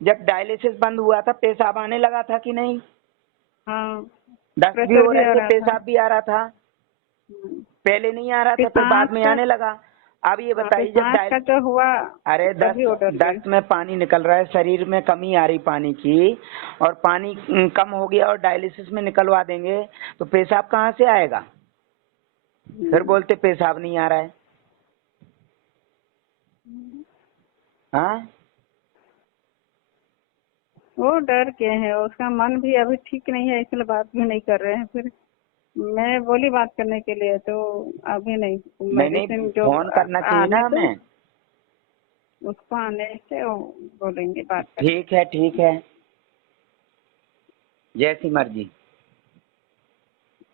जब डायलिसिस बंद हुआ था पेशाब आने लगा था कि नहीं? हाँ, दस्त भी प्रेशर हो भी रहे आ थे, रहा था। पेशाब भी आ रहा था। पहले नहीं आ रहा फिर था, फिर बाद सांस में का, आने लगा। अब ये हाँ, फिर बताइए, जब सांस का जो हुआ अरे तभी वो दस्त डर गए। दस्त में पानी निकल रहा है, शरीर में कमी आ रही पानी की, और पानी कम हो गया और डायलिसिस में निकलवा देंगे तो पेशाब कहाँ से आएगा? फिर बोलते पेशाब नहीं आ रहा है। हाँ, वो डर के है, उसका मन भी अभी ठीक नहीं है, इसलिए बात भी नहीं कर रहे हैं। फिर मैं बोली बात करने के लिए, तो अभी नहीं, नहीं मेडिसिन जो फोन करना चाहिए आने ना दो, हमें। उसको आने से वो बोलेंगे, बात करेंगे। ठीक है, ठीक है, जैसी मर्जी।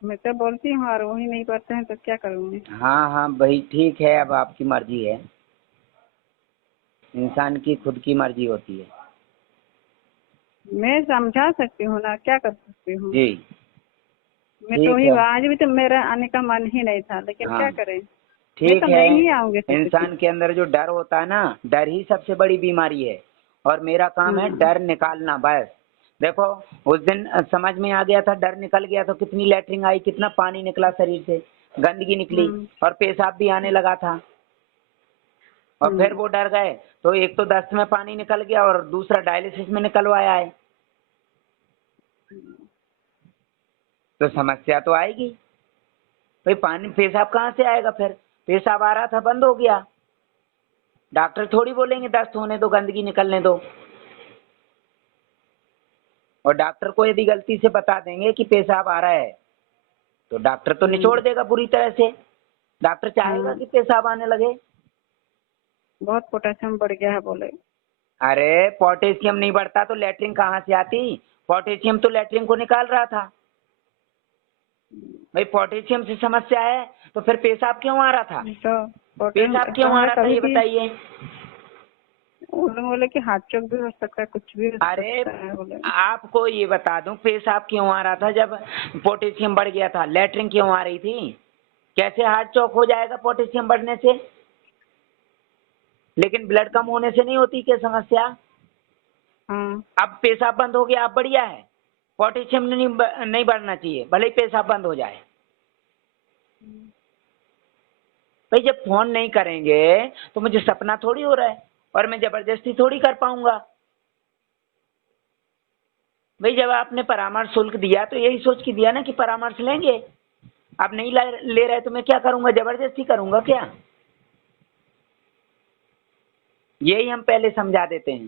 मैं तो बोलती हूँ और वही नहीं करते हैं, तो क्या करूँगी। हाँ हाँ भाई, ठीक है, अब आपकी मर्जी है, इंसान की खुद की मर्जी होती है। मैं समझा सकती हूँ ना, क्या कर सकती हूँ। जी, मैं तो ठीक वही, है। आज भी तो मेरा आने का मन ही नहीं था, लेकिन हाँ, क्या करें। मैं ठीक तो है। नहीं आऊंगी किसी। इंसान के अंदर जो डर होता है ना, डर ही सबसे बड़ी बीमारी है, और मेरा काम है हाँ, डर निकालना, बस। देखो, उस दिन समझ में आ गया था, डर निकल गया तो कितनी लैट्रिन आई, कितना पानी निकला शरीर से, गंदगी निकली, हम्म, और पेशाब भी आने लगा था। और फिर हम्म, वो डर गए, तो एक तो दस्त में पानी निकल गया और दूसरा डायलिसिस में निकलवाया है, तो समस्या तो आएगी भाई। पानी पेशाब कहाँ से आएगा? फिर पेशाब आ रहा था, बंद हो गया, डॉक्टर थोड़ी बोलेंगे दस्त होने दो, गंदगी निकलने दो। और डॉक्टर को यदि गलती से बता देंगे कि पेशाब आ रहा है, तो डॉक्टर तो निचोड़ देगा पूरी तरह से। डॉक्टर चाहेगा हाँ, कि पेशाब आने लगे? बहुत पोटेशियम बढ़ गया है बोले। अरे पोटेशियम नहीं बढ़ता तो लैट्रिन कहाँ से आती? पोटेशियम तो लैट्रिन को निकाल रहा था भाई। पोटेशियम से समस्या है तो फिर पेशाब क्यों आ रहा था? तो पोटेशियम पेशाब क्यों आ हमारे रहा था कभी ये भी, बताइए। उन लोग बोले कि हाथ चोक भी हो सकता है, कुछ भी हो अरे सकता है बोले। आपको ये बता दूं, पेशाब क्यों आ रहा था जब पोटेशियम बढ़ गया था? लैट्रिन क्यों आ रही थी? कैसे हार्ट चौक हो जाएगा पोटेशियम बढ़ने से? लेकिन ब्लड कम होने से नहीं होती क्या समस्या? हाँ, अब पेशाब बंद हो गया, अब बढ़िया है, पोटेशियम नहीं बढ़ना चाहिए, भले ही पेशाब बंद हो जाए। भाई जब फोन नहीं करेंगे तो मुझे सपना थोड़ी हो रहा है, और मैं जबरदस्ती थोड़ी कर पाऊंगा। भाई जब आपने परामर्श शुल्क दिया तो यही सोच के दिया ना कि परामर्श लेंगे। अब नहीं ले रहे तो मैं क्या करूंगा? जबरदस्ती करूंगा क्या? यही हम पहले समझा देते हैं,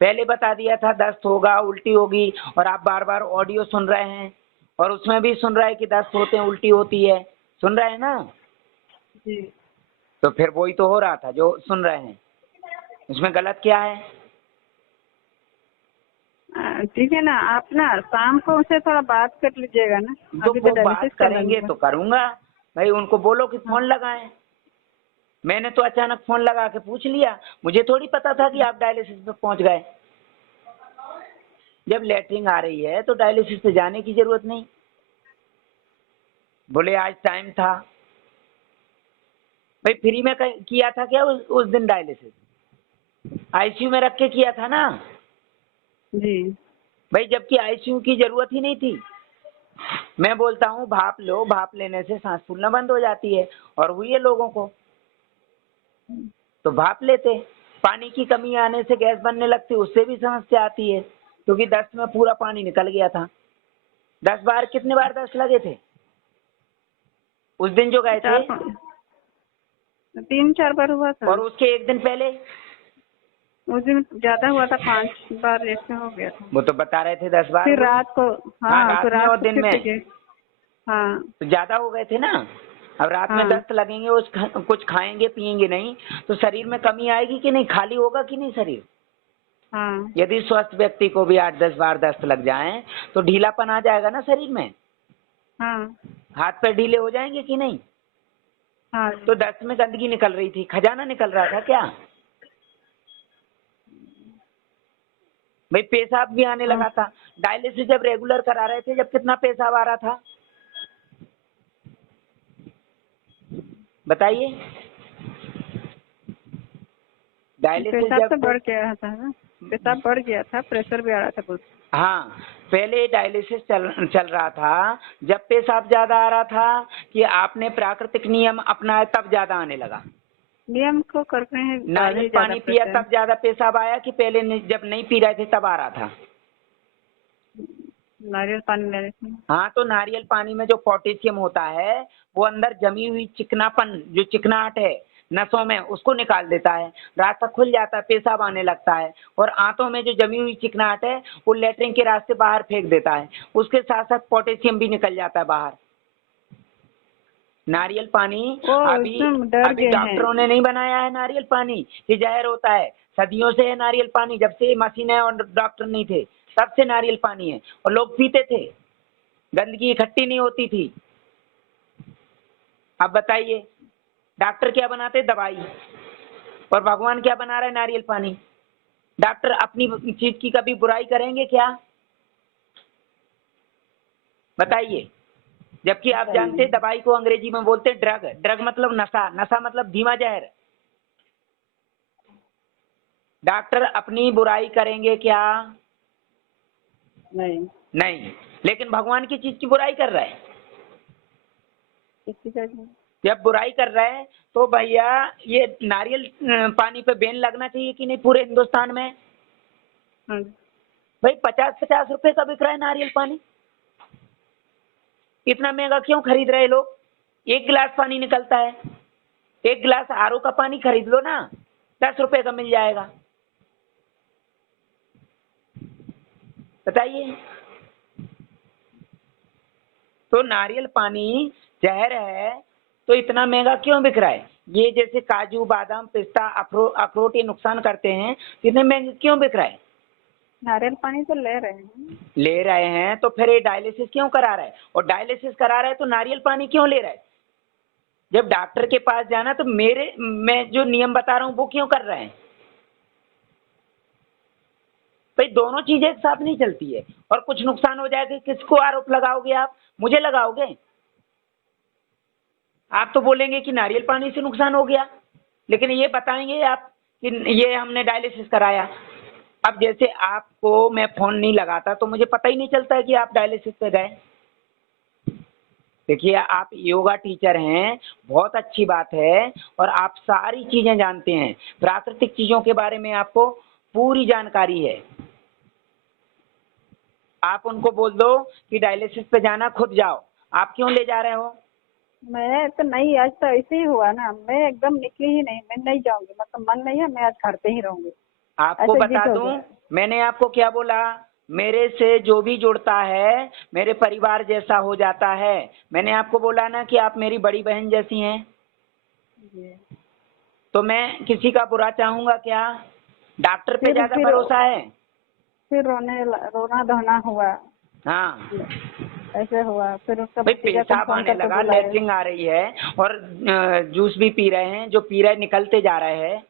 पहले बता दिया था दस्त होगा, उल्टी होगी, और आप बार बार ऑडियो सुन रहे हैं, और उसमें भी सुन रहे हैं कि दस्त होते हैं, उल्टी होती है, सुन रहे हैं ना? जी। तो फिर वही तो हो रहा था जो सुन रहे हैं, उसमें गलत क्या है? ठीक है ना, आप ना शाम को उनसे थोड़ा बात कर लीजिएगा ना। तो अभी तो वो डायलिसिस बात चल रहा है करेंगे उनका। तो करूंगा भाई, उनको बोलो कि हाँ, फोन लगाएं। मैंने तो अचानक फोन लगा के पूछ लिया, मुझे थोड़ी पता था कि आप डायलिसिस पे पहुंच गए। जब लेटरिन आ रही है तो डायलिसिस पे जाने की जरूरत नहीं। बोले आज टाइम था भाई, फ्री में किया था क्या उस दिन डायलिसिस? आईसीयू में रख के किया था ना जी। भाई, जबकि आईसीयू की जरूरत ही नहीं थी। मैं बोलता हूँ भाप लो, भाप लेने से सांस फूलना बंद हो जाती है, और हुई है लोगों को, तो भाप लेते। पानी की कमी आने से गैस बनने लगती, उससे भी समस्या आती है, क्योंकि दस्त में पूरा पानी निकल गया था। 10 बार, कितने बार दस्त लगे थे उस दिन जो गए थे? 3-4 बार हुआ था। और उसके एक दिन पहले? उस दिन ज्यादा हुआ था, 5 बार ऐसे हो गया था। वो तो बता रहे थे 10 बार फिर वो। रात को, हाँ, हाँ, फिर रात में रात और को दिन फिर में टिके। हाँ, तो ज्यादा हो गए थे ना। अब रात में हाँ, दस्त लगेंगे, कुछ खाएंगे पिएंगे नहीं, तो शरीर में कमी आएगी कि नहीं? खाली होगा कि नहीं शरीर? हाँ, यदि स्वस्थ व्यक्ति को भी 8-10 बार दस्त लग जाए तो ढीलापन आ जाएगा ना शरीर में, हाँ, हाथ पैर ढीले हो जाएंगे कि नहीं? हाँ। तो दस्त में गंदगी निकल रही थी, खजाना निकल रहा था क्या? भाई पेशाब भी आने हाँ, लगा था। डायलिसिस जब रेगुलर करा रहे थे, जब कितना पेशाब आ रहा था बताइए? डायलिसिस पेशाब जब तो बढ़ गया था ना। पेशाब बढ़ गया था, प्रेशर भी आ रहा था बहुत। हाँ, पहले डायलिसिस चल रहा था, जब पेशाब ज्यादा आ रहा था कि आपने प्राकृतिक नियम अपनाया तब ज्यादा आने लगा? नियम को कर रहे हैं, बाद नारियल ही ज्यादा पानी पिया प्रेशर। तब ज्यादा पेशाब आया कि पहले जब नहीं पी रहे थे तब आ रहा था? नारियल पानी लेने से। हाँ, तो नारियल पानी में जो पोटेशियम होता है वो अंदर जमी हुई चिकनापन, जो चिकनाहट है नसों में, उसको निकाल देता है, रास्ता खुल जाता है, पेशाब आने लगता है, और आंतों में जो जमी हुई चिकनाहट है वो लेटरिन के रास्ते बाहर फेंक देता है, उसके साथ साथ पोटेशियम भी निकल जाता है बाहर। नारियल पानी अभी एकदम डर गए हैं। डॉक्टरों ने नहीं बनाया है नारियल पानी कि जहर होता है, सदियों से है नारियल पानी, जब से मशीनें और डॉक्टर नहीं थे तब से नारियल पानी है, और लोग पीते थे, गंदगी इकट्ठी नहीं होती थी। अब बताइए, डॉक्टर क्या बनाते? दवाई, और भगवान क्या बना रहे? नारियल पानी। डॉक्टर अपनी चीज की कभी बुराई करेंगे क्या? बताइए। जबकि आप जानते हैं दवाई को अंग्रेजी में बोलते हैं ड्रग, ड्रग मतलब नशा, नशा मतलब धीमा जहर। डॉक्टर अपनी बुराई करेंगे क्या? नहीं। नहीं, लेकिन भगवान की चीज की बुराई कर रहा है। किसी का नहीं। जब बुराई कर रहा है तो भैया ये नारियल पानी पे बैन लगना चाहिए कि नहीं पूरे हिंदुस्तान में? हाँ। भाई 50-50 रुपए का बिक रहा है नारियल पानी, इतना महंगा क्यों खरीद रहे लोग? एक गिलास पानी निकलता है, एक गिलास आरओ का पानी खरीद लो ना, 10 रुपए का मिल जाएगा। बताइए। तो नारियल पानी जहर है तो इतना महंगा क्यों बिक रहा है? ये जैसे काजू, बादाम, पिस्ता, अखरोट ये नुकसान करते हैं, इतने महंगे क्यों बिक रहा है? नारियल पानी तो ले रहे हैं। ले रहे हैं तो फिर ये डायलिसिस क्यों करा रहा है? और डायलिसिस करा रहा है तो नारियल पानी क्यों ले रहा है? जब डॉक्टर के पास जाना तो मैं जो नियम बता रहा हूँ वो क्यों कर रहे हैं? भाई दोनों चीजें एक साथ नहीं चलती है, और कुछ नुकसान हो जाएगा किसको आरोप लगाओगे आप? मुझे लगाओगे? आप तो बोलेंगे कि नारियल पानी से नुकसान हो गया, लेकिन ये बताएंगे आप कि ये हमने डायलिसिस कराया। अब जैसे आपको मैं फोन नहीं लगाता तो मुझे पता ही नहीं चलता है कि आप डायलिसिस पे गए। देखिए, आप योगा टीचर हैं, बहुत अच्छी बात है, और आप सारी चीजें जानते हैं, प्राकृतिक चीजों के बारे में आपको पूरी जानकारी है। आप उनको बोल दो कि डायलिसिस पे जाना, खुद जाओ। आप क्यों ले जा रहे हो? मैं तो नहीं, आज तो ऐसे ही हुआ ना, मैं एकदम निकली ही नहीं, मैं नहीं जाऊंगी, मतलब मन नहीं है, मैं आज घर पे ही रहूंगी। आपको ऐसे बता जिद हो दूं, गया। मैंने आपको क्या बोला? मेरे से जो भी जुड़ता है मेरे परिवार जैसा हो जाता है। मैंने आपको बोला ना कि आप मेरी बड़ी बहन जैसी हैं। जी। तो मैं किसी का बुरा चाहूंगा क्या? डॉक्टर पे फिर ज्यादा फिर भरोसा है। फिर रोना धोना हुआ, हाँ ऐसे हुआ, फिर उसका भाई, भतीजा को पेशाब फोन आने करके लगा, बुलाए। लेटरिन आ रही है, और जूस भी पी रहे हैं, जो पी रहे निकलते जा रहे हैं।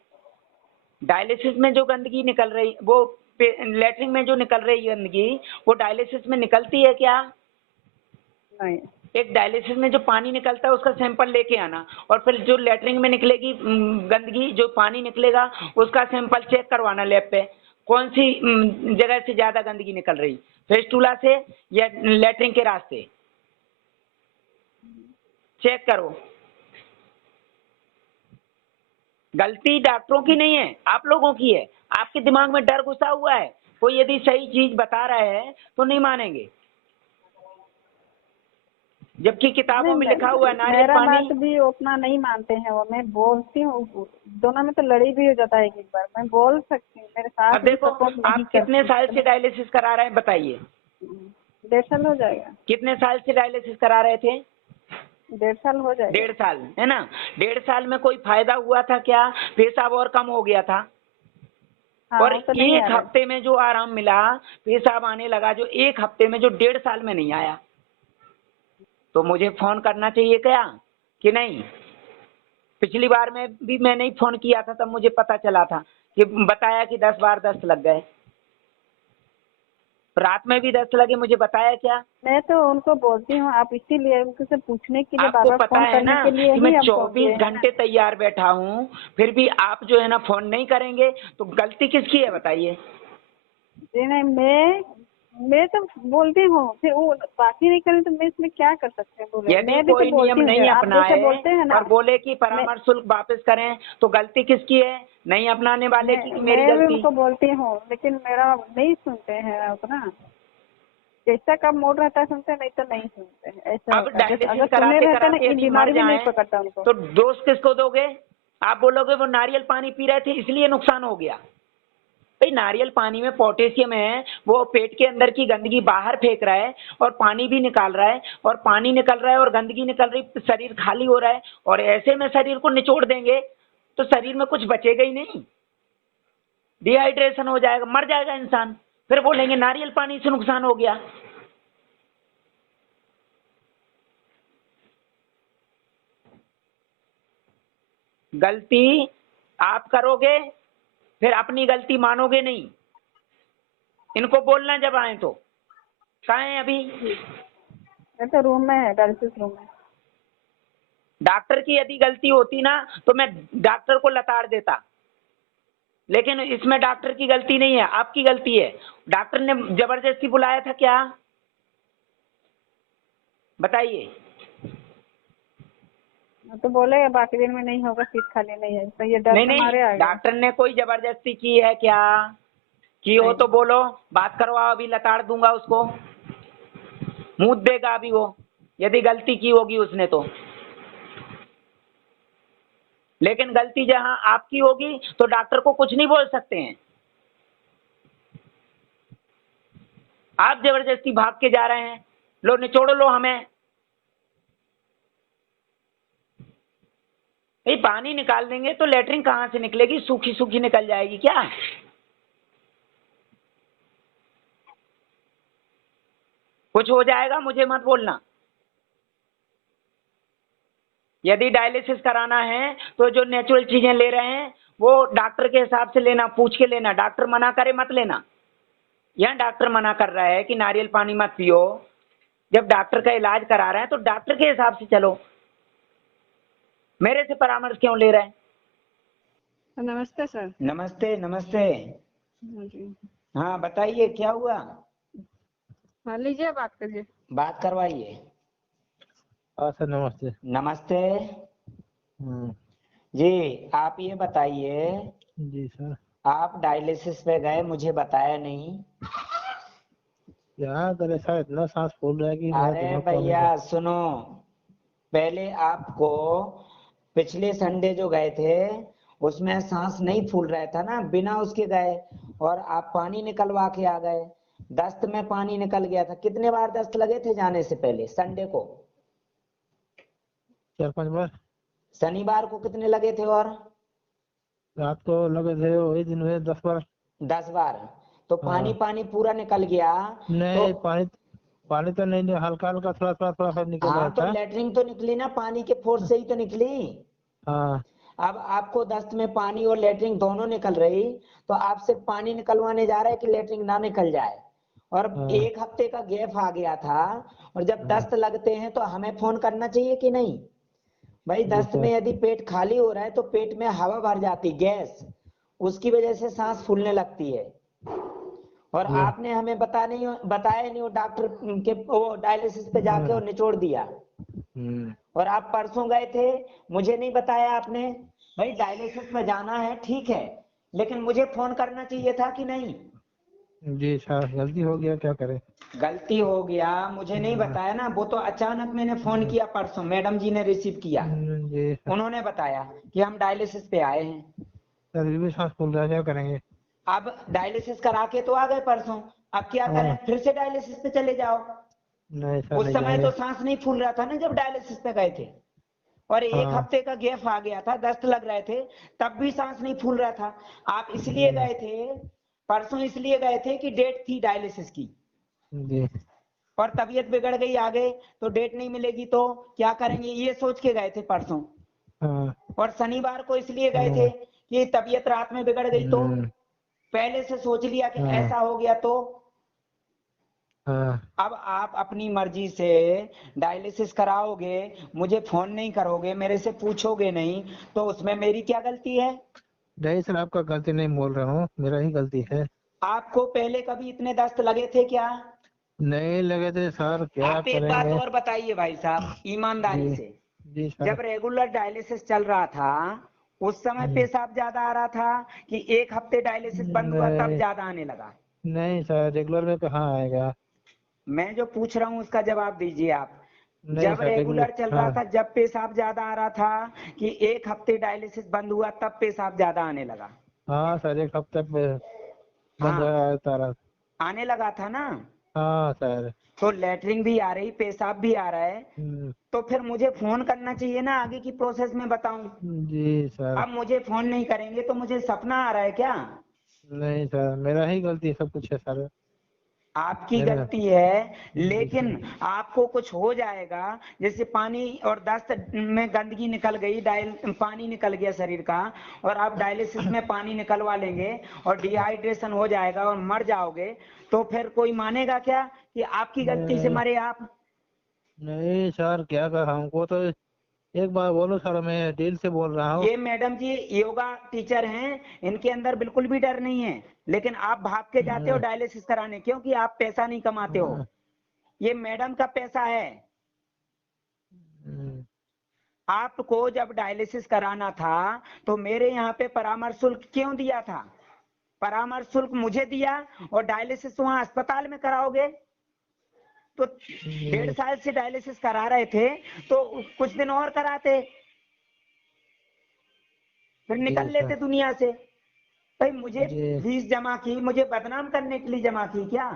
डायलिसिस में जो गंदगी निकल रही वो लेटरिन में जो निकल रही गंदगी वो डायलिसिस में निकलती है क्या? नहीं। एक डायलिसिस में जो पानी निकलता है उसका सैंपल लेके आना, और फिर जो लेटरिन में निकलेगी गंदगी, जो पानी निकलेगा उसका सैंपल चेक करवाना लैब पे, कौन सी जगह से ज्यादा गंदगी निकल रही, फेस्टुला से या लेटरिन के रास्ते, चेक करो। गलती डॉक्टरों की नहीं है, आप लोगों की है। आपके दिमाग में डर घुसा हुआ है, कोई यदि सही चीज बता रहा है तो नहीं मानेंगे, जबकि किताबों में लिखा हुआ है नारियल मेरा पानी। बात भी उतना नहीं मानते हैं वो, मैं बोलती हूँ, दोनों में तो लड़ी भी हो जाता है एक बार, मैं बोल सकती हूँ, मेरे साथ अब भी देखो, सपोर्ट नहीं आप कितने साल करती। से डायलिसिस करा रहे हैं बताइए? 1.5 साल हो जाएगा। कितने साल से डायलिसिस करा रहे थे? 1.5 साल हो जाएगा। 1.5 साल, है ना? 1.5 साल में कोई फायदा हुआ था क्या? पेशाब और कम हो गया था, हाँ, और वो तो नहीं आ एक रहा। हफ्ते में जो आराम मिला, पेशाब आने लगा जो एक हफ्ते में, जो 1.5 साल में नहीं आया, तो मुझे फोन करना चाहिए क्या कि नहीं? पिछली बार में भी मैं नहीं फोन किया था, तब मुझे पता चला था कि बताया कि 10 बार 10 लग गए, रात में भी 10 लगे, मुझे बताया क्या? मैं तो उनको बोलती हूँ, आप इसीलिए उनसे पूछने के लिए, आपको बार बार पता फोन है करने ना के लिए कि मैं ही हम फोन किए 24 हैं ना। घंटे तैयार बैठा हूँ, फिर भी आप जो है ना फोन नहीं करेंगे, तो गलती किसकी है बताइए? जी नहीं, मैं तो बोलती हूँ, फिर वो बाकी नहीं करें तो मैं इसमें क्या कर सकते हैं, बोले यदि मैं भी तो कोई नियम बोलती हूँ, नहीं आप जैसे अपनाए बोलते हैं ना। और बोले कि मैं परामर्श शुल्क वापस करें तो गलती किसकी है? नहीं अपनाने वाले की कि मेरी मैं भी गलती? उनको बोलती हूँ, लेकिन मेरा नहीं सुनते हैं आप ना। जैसा कब मूड रहता है सुनते हैं, नहीं तो नहीं सुनते हैं, ऐसा अब होता है। जैसे डायलिसिस अगर सुनने कराते रहते ना, कराते ये यदि मर बीमारी भी नहीं जाएं पकड़ता उनको। तो दोष किसको दोगे? आप बोलोगे वो नारियल पानी पी रहे थे इसलिए नुकसान हो गया। भाई नारियल पानी में पोटेशियम है, वो पेट के अंदर की गंदगी बाहर फेंक रहा है और पानी भी निकाल रहा है, और पानी निकल रहा है और गंदगी निकल रही, शरीर खाली हो रहा है, और ऐसे में शरीर को निचोड़ देंगे तो शरीर में कुछ बचेगा ही नहीं, डिहाइड्रेशन हो जाएगा, मर जाएगा इंसान। फिर बोलेंगे नारियल पानी से नुकसान हो गया। गलती आप करोगे फिर अपनी गलती मानोगे नहीं। इनको बोलना जब आए तो। कहाँ है अभी? मैं तो रूम में है, डायलिसिस रूम में। डॉक्टर की यदि गलती होती ना तो मैं डॉक्टर को लताड़ देता, लेकिन इसमें डॉक्टर की गलती नहीं है, आपकी गलती है। डॉक्टर ने जबरदस्ती बुलाया था क्या? बताइए। तो बोले बाकी दिन में नहीं होगा, सीट खाली नहीं है, तो ये डर नहीं से नहीं, मारे आ गए। डॉक्टर ने कोई जबरदस्ती की है क्या? की हो नहीं तो बोलो, बात करवाओ, अभी लताड़ दूंगा उसको, मुंह देगा अभी वो, यदि गलती की होगी उसने तो। लेकिन गलती जहां आपकी होगी तो डॉक्टर को कुछ नहीं बोल सकते हैं। आप जबरदस्ती भाग के जा रहे हैं, लो निचोड़ लो हमें। भाई पानी निकाल देंगे तो लेटरिन कहाँ से निकलेगी? सूखी सूखी निकल जाएगी क्या? कुछ हो जाएगा मुझे मत बोलना। यदि डायलिसिस कराना है तो जो नेचुरल चीजें ले रहे हैं वो डॉक्टर के हिसाब से लेना, पूछ के लेना, डॉक्टर मना करे मत लेना। यह डॉक्टर मना कर रहा है कि नारियल पानी मत पियो, जब डॉक्टर का इलाज करा रहे हैं तो डॉक्टर के हिसाब से चलो, मेरे से परामर्श क्यों ले रहे हैं? नमस्ते सर। नमस्ते नमस्ते। हाँ जी। हाँ बताइए क्या हुआ? हाँ लीजिए, बात करिए। बात करवाइए। हाँ सर, नमस्ते। नमस्ते हम्म। जी, आप ये बताइए, जी सर। आप डायलिसिस पे गए, मुझे बताया नहीं। क्या करे सर, इतना सांस फूल रहा है कि मैं अरे तुम्हें क्या भैया बताऊं। सुनो, पहले आपको पिछले संडे जो गए थे उसमें सांस नहीं फूल रहा था ना, बिना उसके गए, और आप पानी निकलवा के आ गए, दस्त में पानी निकल गया था। कितने बार दस्त लगे थे जाने से पहले संडे को? 4-5 बार। शनिवार को कितने लगे थे? और रात को लगे थे, वही दिन हुए 10 बार। 10 बार। तो पानी हाँ। पानी पूरा निकल गया तो? नहीं, पानी पानी तो नहीं, हल्का हल्का थोड़ा थोड़ा थोड़ा सा निकल रहा हाँ तो था। लेटरिन तो निकली ना, पानी के फोर्स से ही तो निकली। हाँ। अब आपको दस्त में पानी और लेटरिन दोनों निकल रही, तो आप सिर्फ पानी निकलवाने जा रहे हैं कि लेटरिन ना निकल जाए? और हाँ। 1 हफ्ते का गैप आ गया था, और जब हाँ। दस्त लगते हैं तो हमें फोन करना चाहिए कि नहीं? भाई जी दस्त सर। में यदि पेट खाली हो रहा है तो पेट में हवा भर जाती, गैस, उसकी वजह से सांस फूलने लगती है। और जी। आपने हमें बताया नहीं, वो डॉक्टर के वो डायलिसिस पे जाके और निचोड़ दिया। हम्म। और आप परसों गए थे, मुझे नहीं बताया आपने। भाई डायलिसिस में जाना है ठीक है, लेकिन मुझे फोन करना चाहिए था कि नहीं? जी सर, गलती हो गया, क्या करें। गलती हो गया, मुझे नहीं बताया ना, वो तो अचानक मैंने फोन किया परसों, मैडम जी ने रिसीव किया, जी सर। उन्होंने बताया कि हम डायलिसिस पे आए हैं। सर अभी भी सांस फूल रहा है, क्या करेंगे। अब डायलिसिस करा के तो आ गए परसों, अब क्या करें? हाँ। फिर से डायलिसिस पे चले जाओ। नहीं सर, उस नहीं समय जाएंगे। तो सांस नहीं फूल रहा था ना जब डायलिसिस पे गए थे, और 1 हफ्ते हाँ। का गैप आ गया था, दस्त लग रहे थे, तब भी सांस नहीं फूल रहा था। आप इसलिए गए थे परसों, इसलिए गए थे कि डेट थी डायलिसिस की, जी। और तबीयत बिगड़ गई आगे तो डेट नहीं मिलेगी तो क्या करेंगे, ये सोच के गए थे परसों। हाँ। और शनिवार को इसलिए गए थे कि तबीयत रात में बिगड़ गई तो पहले से सोच लिया कि ऐसा हो गया तो। हाँ। अब आप अपनी मर्जी से डायलिसिस कराओगे, मुझे फोन नहीं करोगे, मेरे से पूछोगे नहीं, तो उसमें मेरी क्या गलती है? नहीं सर, आपका गलती नहीं बोल रहा हूँ, मेरा ही गलती है। आपको पहले कभी इतने दस्त लगे थे क्या? नहीं लगे थे सर, क्या आप एक बात करेंगे। और बताइए भाई साहब ईमानदारी जी से, जी जब सर। रेगुलर डायलिसिस चल रहा था उस समय हम्म, पेशाब ज्यादा आ रहा था कि एक हफ्ते डायलिसिस बंद हुआ तब नहीं ज्यादा आने लगा? नहीं सर, रेगुलर में कहाँ आएगा। मैं जो पूछ रहा हूँ उसका जवाब दीजिए आप। नहीं जब सर रेगुलर, रेगुलर चल रहा हाँ था जब पेशाब ज्यादा आ रहा था कि एक हफ्ते डायलिसिस बंद हुआ तब पेशाब ज्यादा आने लगा? हाँ सर, एक हफ्ते पे बंद हाँ हुआ तारा। आने लगा था ना। हाँ सर। तो लेटरिन भी आ रही पेशाब भी आ रहा है, हम्म, तो फिर मुझे फोन करना चाहिए ना, आगे की प्रोसेस में बताऊं। जी सर। अब मुझे फोन नहीं करेंगे तो मुझे सपना आ रहा है क्या? नहीं सर, मेरा ही गलती सब कुछ है सर। आपकी मेरा, गलती है, जी लेकिन सर। आपको कुछ हो जाएगा, जैसे पानी और दस्त में गंदगी निकल गई, पानी निकल गया शरीर का, और आप डायलिसिस में पानी निकलवा लेंगे और डिहाइड्रेशन हो जाएगा और मर जाओगे, तो फिर कोई मानेगा क्या कि आपकी गलती से नहीं मरे आप? नहीं सर, क्या कर, हमको तो एक बार बोलो सर, मैं दिल से बोल रहा हूँ। ये मैडम जी योगा टीचर हैं, इनके अंदर बिल्कुल भी डर नहीं है, लेकिन आप भाग के जाते हो नहीं, डायलिसिस कराने क्योंकि आप पैसा नहीं कमाते हो। नहीं, ये मैडम का पैसा है। नहीं, आपको जब डायलिसिस कराना था तो मेरे यहाँ पे परामर्श शुल्क क्यों दिया था? परामर्श शुल्क मुझे दिया और डायलिसिस वहां अस्पताल में कराओगे? तो 1.5 साल से डायलिसिस करा रहे थे तो कुछ दिन और कराते, फिर जी निकल सर। लेते दुनिया से। भाई मुझे जी फीस जमा की, मुझे बदनाम करने के लिए जमा की क्या?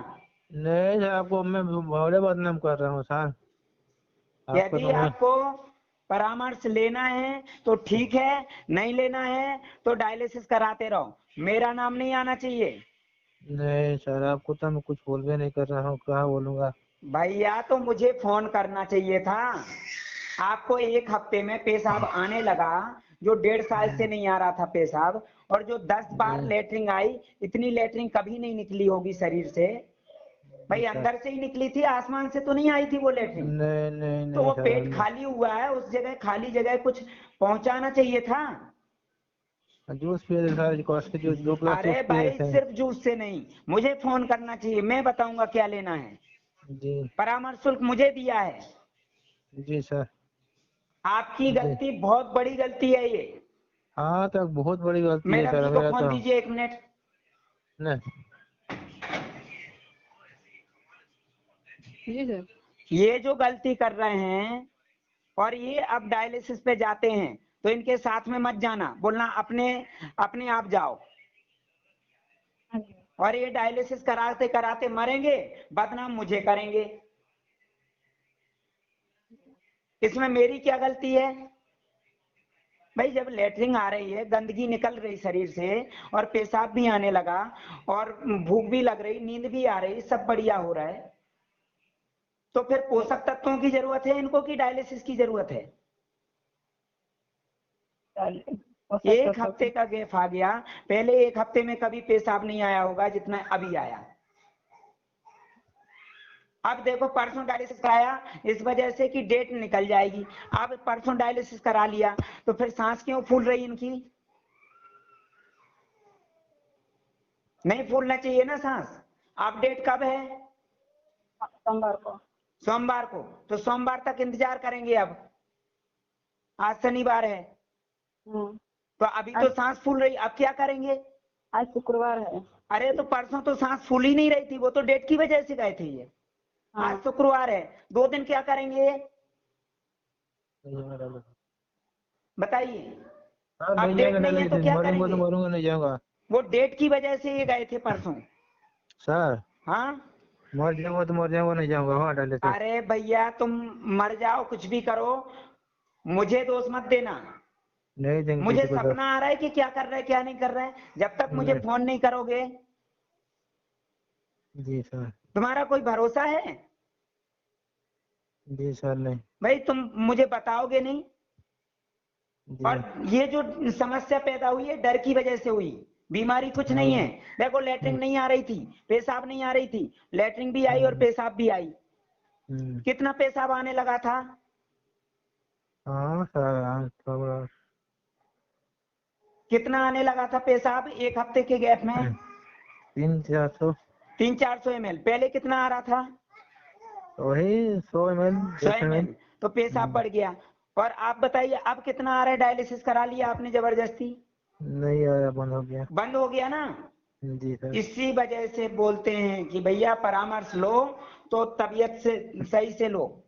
नहीं सर, आपको मैं बड़े बदनाम कर रहा हूँ सर, आपको यदि तो मैं। आपको परामर्श लेना है तो ठीक है, नहीं लेना है तो डायलिसिस कराते रहो, मेरा नाम नहीं आना चाहिए। नहीं सर, आपको तो मैं कुछ बोल भी नहीं कर रहा हूँ, क्या बोलूंगा। भैया तो मुझे फोन करना चाहिए था। आपको एक हफ्ते में पेशाब आने लगा, जो 1.5 साल से नहीं आ रहा था पेशाब, और जो 10 बार जी लेटरिन आई, इतनी लेटरिन कभी नहीं निकली होगी शरीर से। जी भाई सर। अंदर से ही निकली थी, आसमान से तो नहीं आई थी वो लेटरिन। नहीं नहीं तो नहीं वो सर, पेट खाली हुआ है, उस जगह खाली जगह कुछ पहुंचाना चाहिए था। जूस पिए थे सर, कॉस्ट के जूस 2 ग्लास जूस अरे पिए भाई थे। सिर्फ जूस से नहीं, मुझे फोन करना चाहिए, मैं बताऊंगा क्या लेना है। जी परामर्श शुल्क मुझे दिया है। जी सर। आपकी जी गलती, बहुत बड़ी गलती है ये। हाँ, तो बहुत बड़ी गलती है मैडम सर जी को मेरा फोन तो। दीजिए 1 मिनट। नहीं। जी सर। ये जो गलती कर रहे हैं और ये अब डायलिसिस पे जाते हैं तो इनके साथ में मत जाना, बोलना अपने अपने आप जाओ। हाँ जी। और ये डायलिसिस कराते कराते मरेंगे, बदनाम मुझे करेंगे। इसमें मेरी क्या गलती है? भाई जब लेटरिन आ रही है, गंदगी निकल रही शरीर से, और पेशाब भी आने लगा, और भूख भी लग रही, नींद भी आ रही, सब बढ़िया हो रहा है, तो फिर पोषक तत्वों की जरूरत है इनको कि डायलिसिस की जरूरत है? चलिए, हो सकता एक तो हफ्ते का गैप आ गया, पहले एक हफ्ते में कभी पेशाब नहीं आया होगा जितना अभी आया। अब देखो परसों डायलिसिस कराया, इस वजह से कि डेट निकल जाएगी। अब परसों डायलिसिस करा लिया तो फिर सांस क्यों फूल रही इनकी? नहीं फूलना चाहिए ना सांस। अब डेट कब है? सोमवार को। सोमवार को। तो सोमवार तक इंतजार करेंगे अब। आज शनिवार है, हम्म। तो अभी आज तो सांस फूल रही, अब क्या करेंगे? आज शुक्रवार है। अरे तो परसों तो सांस फूल ही नहीं रही थी, वो तो डेट की वजह से गए थे ये। आज हाँ। शुक्रवार है, 2 दिन क्या करेंगे बताइए? हाँ अब नहीं डेट जाएगा, नहीं है तो नहीं क्या मरूंगा तो करेंगे? मरूंगा, नहीं जाऊंगा वो डेट की वजह से ये गए थे परसों। सर। हाँ। मर जाऊंगा तो मर जाऊंगा, नहीं जाऊंगा वहाँ डायलिसिस। अरे भैया तुम मर जाओ कुछ भी करो, मुझे दोष मत देना। नहीं देंगे मुझे किसी को तो। सपना आ रहा है कि क्या कर रहा है क्या नहीं कर रहा है, जब तक मुझे नहीं। फोन नहीं करोगे। जी सर। तुम्हारा कोई भरोसा है? जी सर। नहीं। भाई तुम मुझे बताओगे नहीं। और जी। ये जो समस्या पैदा हुई है डर की वजह से हुई, बीमारी कुछ नहीं है। हाँ। देखो लेटरिन नहीं आ रही थी, पेशाब नहीं आ रही थी, लेटरिन भी आई और हम्म, पेशाब भी आई। हम्म, कितना पेशाब आने लगा था? हाँ सर, हाँ थोड़ा। कितना आने लगा था पेशाब एक हफ्ते के गैप में? 300-400। 300-400 ml। पहले कितना आ रहा था? वही 100 ml 100 100 ml। ml। तो पेशाब बढ़ गया। और आप बताइए अब कितना आ रहा है? डायलिसिस करा लिया आपने जबरदस्ती? नहीं आया, बंद हो गया। बंद हो गया ना। जी सर। इसी वजह से बोलते हैं कि भैया परामर्श लो तो तबीयत से सही से लो।